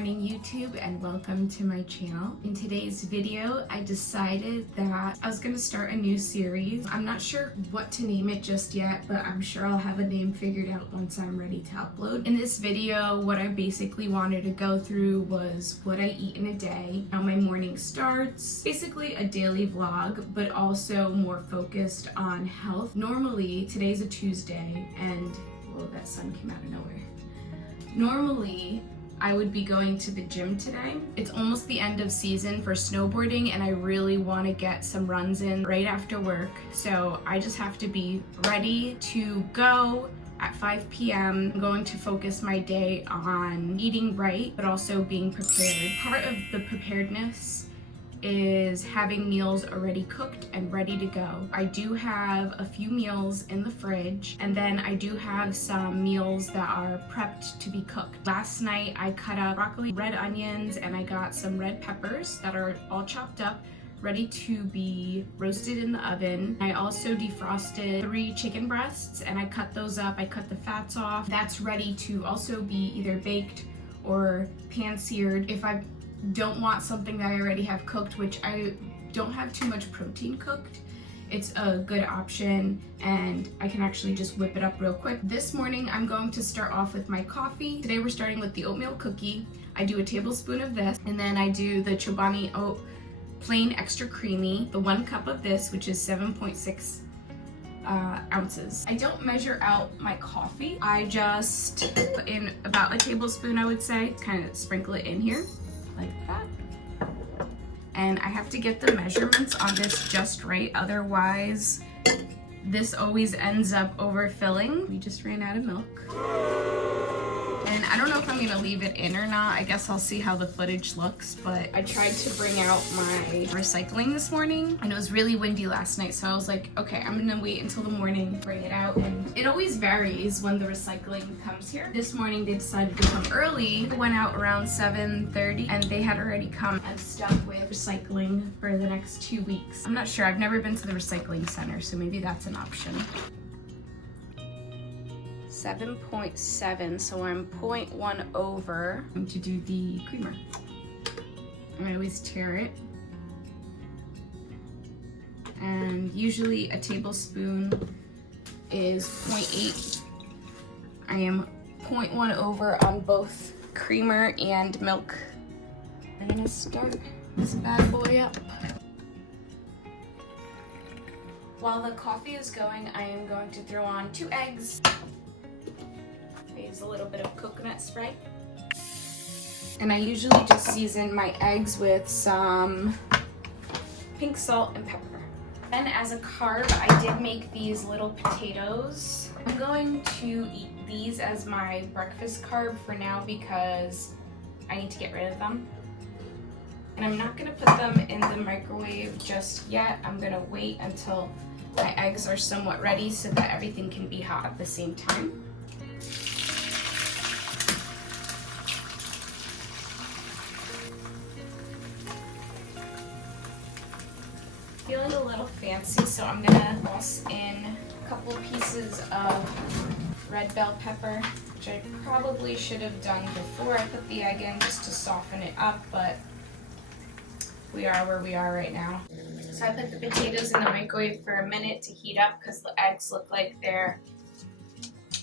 morning YouTube and welcome to my channel. In today's video, I decided that I was going to start a new series. I'm not sure what to name it just yet, but I'm sure I'll have a name figured out once I'm ready to upload. In this video, what I basically wanted to go through was what I eat in a day, how my morning starts, basically a daily vlog, but also more focused on health. Normally, today's a Tuesday and, well, that sun came out of nowhere. Normally, I would be going to the gym today. It's almost the end of season for snowboarding and I really want to get some runs in right after work. So I just have to be ready to go at 5 p.m. I'm going to focus my day on eating right, but also being prepared. Part of the preparedness is having meals already cooked and ready to go. I do have a few meals in the fridge, and then I do have some meals that are prepped to be cooked. Last night I cut up broccoli, red onions, and I got some red peppers that are all chopped up, ready to be roasted in the oven. I also defrosted 3 chicken breasts and I cut those up. I cut the fats off. That's ready to also be either baked or pan-seared. If I don't want something that I already have cooked, which I don't have too much protein cooked, it's a good option and I can actually just whip it up real quick. This morning I'm going to start off with my coffee. Today we're starting with the oatmeal cookie. I do a tablespoon of this and then I do the Chobani Oat plain extra creamy, the 1 cup of this, which is 7.6 ounces. I don't measure out my coffee. I just put in about a tablespoon, I would say, kind of sprinkle it in here like that. And I have to get the measurements on this just right, otherwise this always ends up overfilling. We just ran out of milk. And I don't know if I'm gonna leave it in or not. I guess I'll see how the footage looks, but I tried to bring out my recycling this morning and it was really windy last night, so I was like, okay, I'm gonna wait until the morning, bring it out. And it always varies when the recycling comes here. This morning they decided to come early. They went out around 7:30 and they had already come and stuck with recycling for the next 2 weeks. I'm not sure, I've never been to the recycling center, so maybe that's an option. 7.7, so I'm 0.1 over. I'm going to do the creamer. I always tear it. And usually a tablespoon is 0.8. I am 0.1 over on both creamer and milk. I'm gonna start this bad boy up. While the coffee is going, I am going to throw on 2 eggs. Use a little bit of coconut spray. And I usually just season my eggs with some pink salt and pepper. Then as a carb, I did make these little potatoes. I'm going to eat these as my breakfast carb for now because I need to get rid of them. And I'm not gonna put them in the microwave just yet. I'm gonna wait until my eggs are somewhat ready so that everything can be hot at the same time. Feeling a little fancy, so I'm gonna toss in a couple pieces of red bell pepper, which I probably should have done before I put the egg in just to soften it up, but we are where we are right now. So I put the potatoes in the microwave for a minute to heat up because the eggs look like they're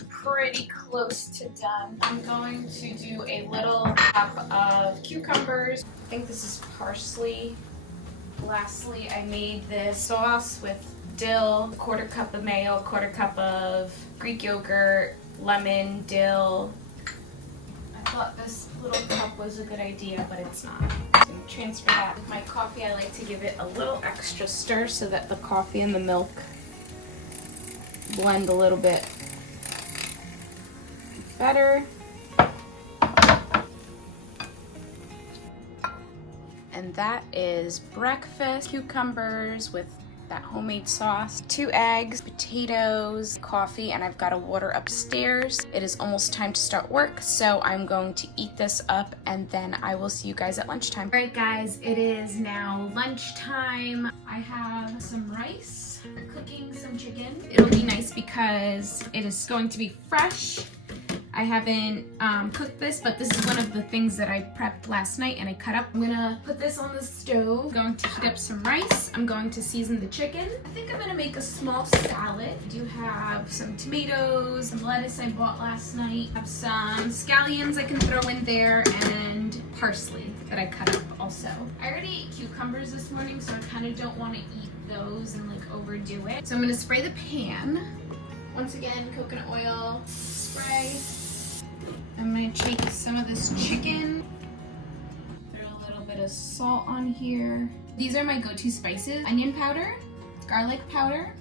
pretty close to done. I'm going to do a little cup of cucumbers. I think this is parsley. Lastly, I made this sauce with dill, 1/4 cup of mayo, 1/4 cup of Greek yogurt, lemon, dill. I thought this little cup was a good idea, but it's not. I'm going to transfer that. With my coffee, I like to give it a little extra stir so that the coffee and the milk blend a little bit better. And that is breakfast. Cucumbers with that homemade sauce, 2 eggs, potatoes, coffee, and I've got a water upstairs. It is almost time to start work, so I'm going to eat this up and then I will see you guys at lunchtime. All right guys, it is now lunchtime. I have some rice, cooking some chicken. It'll be nice because it is going to be fresh. I haven't cooked this, but this is one of the things that I prepped last night and I cut up. I'm gonna put this on the stove. I'm going to heat up some rice. I'm going to season the chicken. I think I'm gonna make a small salad. I do have some tomatoes, some lettuce I bought last night. I have some scallions I can throw in there and parsley that I cut up also. I already ate cucumbers this morning, so I kind of don't want to eat those and like overdo it. So I'm gonna spray the pan. Once again, coconut oil, spray. I'm gonna take some of this chicken, throw a little bit of salt on here. These are my go-to spices: onion powder, garlic powder,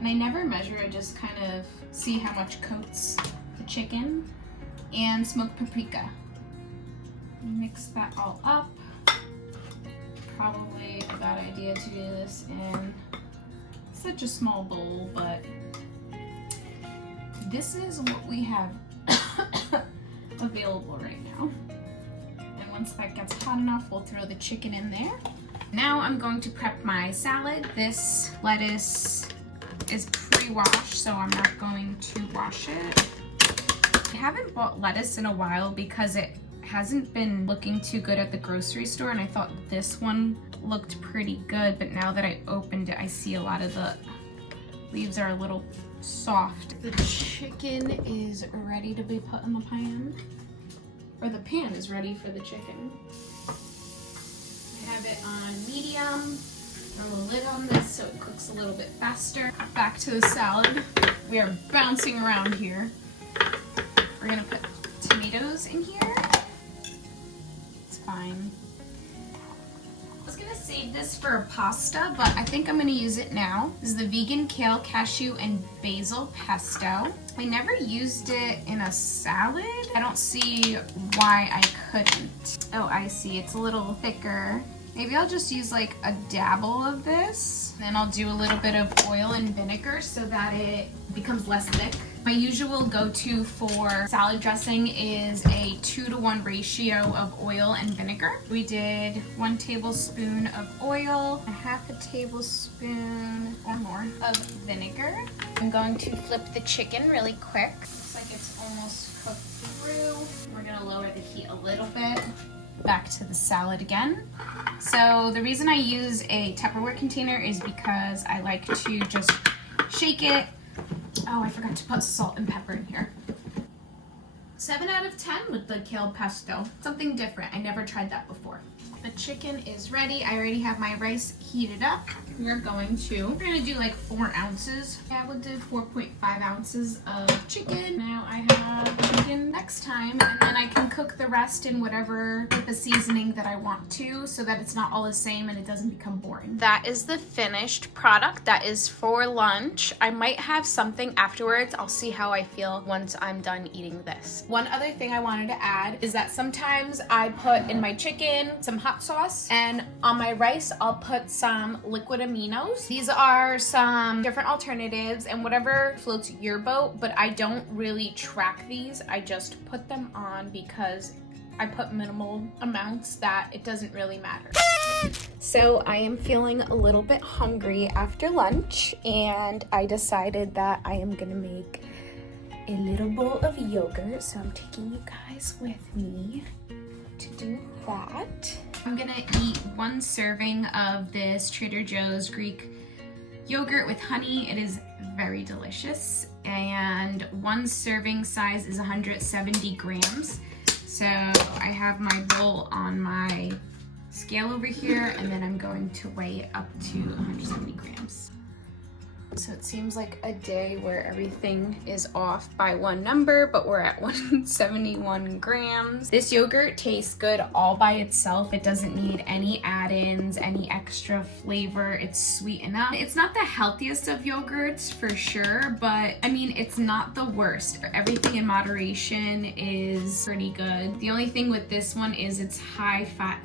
and I never measure, I just kind of see how much coats the chicken, and smoked paprika. Mix that all up. Probably a bad idea to do this in such a small bowl, but this is what we have available right now. And once that gets hot enough, we'll throw the chicken in there. Now I'm going to prep my salad. This lettuce is pre-washed, so I'm not going to wash it. I haven't bought lettuce in a while because it hasn't been looking too good at the grocery store, and I thought this one looked pretty good, but now that I opened it, I see a lot of the leaves are a little soft. The chicken is ready to be put in the pan, or the pan is ready for the chicken. I have it on medium. Throw a lid on this so it cooks a little bit faster. Back to the salad. We are bouncing around here. We're gonna put tomatoes in here. It's fine. I was gonna save this for a pasta, but I think I'm gonna use it now. This is the vegan kale, cashew, and basil pesto. I never used it in a salad. I don't see why I couldn't. Oh, I see, it's a little thicker. Maybe I'll just use like a dabble of this. Then I'll do a little bit of oil and vinegar so that it becomes less thick. My usual go-to for salad dressing is a 2-to-1 ratio of oil and vinegar. We did 1 tablespoon of oil, a half a tablespoon or more of vinegar. I'm going to flip the chicken really quick. Looks like it's almost cooked through. We're gonna lower the heat a little bit. Back to the salad again. So the reason I use a Tupperware container is because I like to just shake it. Oh, I forgot to put salt and pepper in here. 7 out of 10 with the kale pesto. Something different. I never tried that before. The chicken is ready. I already have my rice heated up. We're gonna do like 4 ounces. Yeah, we'll do 4.5 ounces of chicken. Now I have chicken next time, and then I can cook the rest in whatever type of seasoning that I want to, so that it's not all the same and it doesn't become boring. That is the finished product. That is for lunch. I might have something afterwards. I'll see how I feel once I'm done eating this. One other thing I wanted to add is that sometimes I put in my chicken some hot sauce, and on my rice I'll put some liquid aminos. These are some different alternatives and whatever floats your boat, but I don't really track these. I just put them on because I put minimal amounts that it doesn't really matter. So I am feeling a little bit hungry after lunch, and I decided that I am gonna make a little bowl of yogurt. So I'm taking you guys with me to do that. I'm gonna eat 1 serving of this Trader Joe's Greek yogurt with honey. It is very delicious, and 1 serving size is 170 grams. So I have my bowl on my scale over here, and then I'm going to weigh it up to 170 grams. So it seems like a day where everything is off by 1 number, but we're at 171 grams. This yogurt tastes good all by itself. It doesn't need any add-ins, any extra flavor. It's sweet enough. It's not the healthiest of yogurts for sure, but I mean, it's not the worst. Everything in moderation is pretty good. The only thing with this one is it's high fat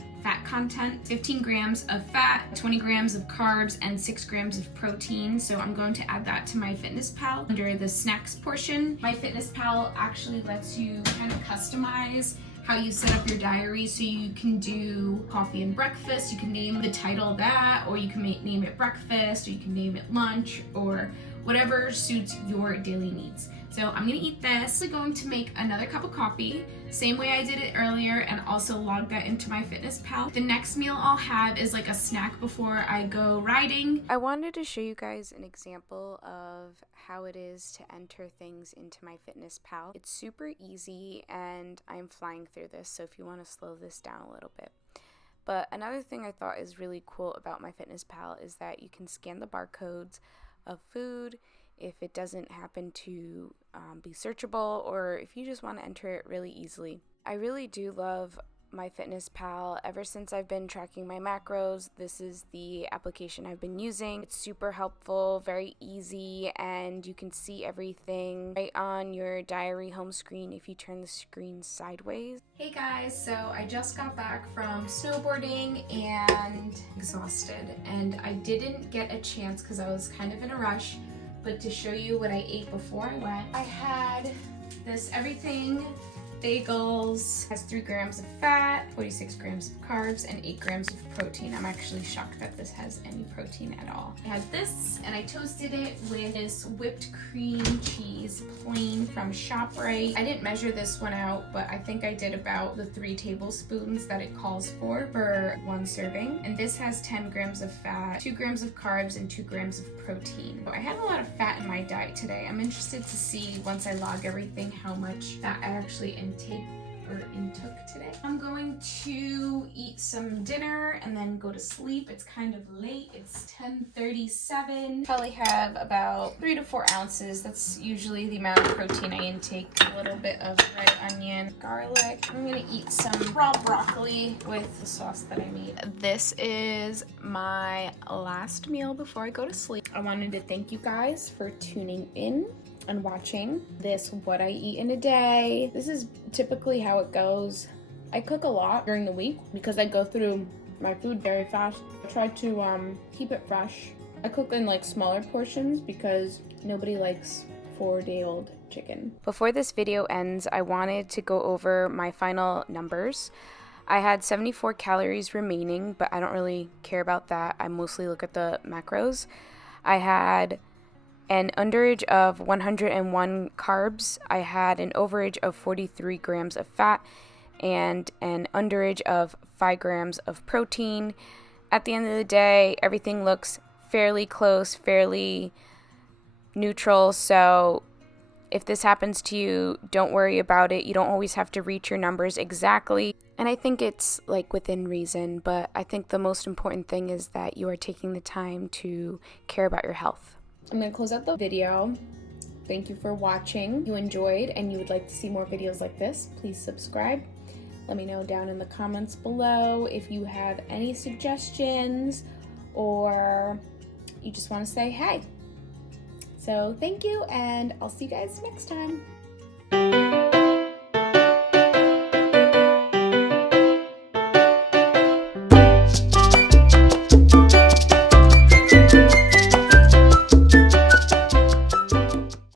content, 15 grams of fat, 20 grams of carbs, and 6 grams of protein. So I'm going to add that to MyFitnessPal under the snacks portion. MyFitnessPal actually lets you kind of customize how you set up your diary, so you can do coffee and breakfast. You can name the title that, or you can name it breakfast, or you can name it lunch, or whatever suits your daily needs. So I'm gonna eat this. I'm going to make another cup of coffee, same way I did it earlier, and also log that into MyFitnessPal. The next meal I'll have is like a snack before I go riding. I wanted to show you guys an example of how it is to enter things into MyFitnessPal. It's super easy and I'm flying through this, so if you want to slow this down a little bit. But another thing I thought is really cool about MyFitnessPal is that you can scan the barcodes of food if it doesn't happen to be searchable, or if you just want to enter it really easily. I really do love MyFitnessPal. Ever since I've been tracking my macros, this is the application I've been using. It's super helpful, very easy, and you can see everything right on your diary home screen if you turn the screen sideways. Hey guys, so I just got back from snowboarding and exhausted, and I didn't get a chance because I was kind of in a rush, but to show you what I ate before I went. I had this everything bagels, has 3 grams of fat, 46 grams of carbs, and 8 grams of protein. I'm actually shocked that this has any protein at all. I had this, and I toasted it with this whipped cream cheese plain from ShopRite. I didn't measure this one out, but I think I did about the 3 tablespoons that it calls for 1 serving. And this has 10 grams of fat, 2 grams of carbs, and 2 grams of protein. So I had a lot of fat in my diet today. I'm interested to see, once I log everything, how much fat I actually intook today. I'm going to eat some dinner and then go to sleep. It's kind of late. It's 10:37. Probably have about 3 to 4 ounces. That's usually the amount of protein I intake. A little bit of red onion, garlic. I'm gonna eat some raw broccoli with the sauce that I made. This is my last meal before I go to sleep. I wanted to thank you guys for tuning in and watching this What I Eat in a Day. This is typically how it goes. I cook a lot during the week because I go through my food very fast. I try to keep it fresh. I cook in like smaller portions because nobody likes 4-day-old chicken. Before this video ends, I wanted to go over my final numbers. I had 74 calories remaining, but I don't really care about that. I mostly look at the macros. I had an underage of 101 carbs. I had an overage of 43 grams of fat and an underage of 5 grams of protein. At the end of the day, everything looks fairly close, fairly neutral. So if this happens to you, don't worry about it. You don't always have to reach your numbers exactly. And I think it's like within reason, but I think the most important thing is that you are taking the time to care about your health. I'm going to close out the video. Thank you for watching. If you enjoyed and you would like to see more videos like this, please subscribe. Let me know down in the comments below if you have any suggestions or you just want to say hey. So thank you, and I'll see you guys next time.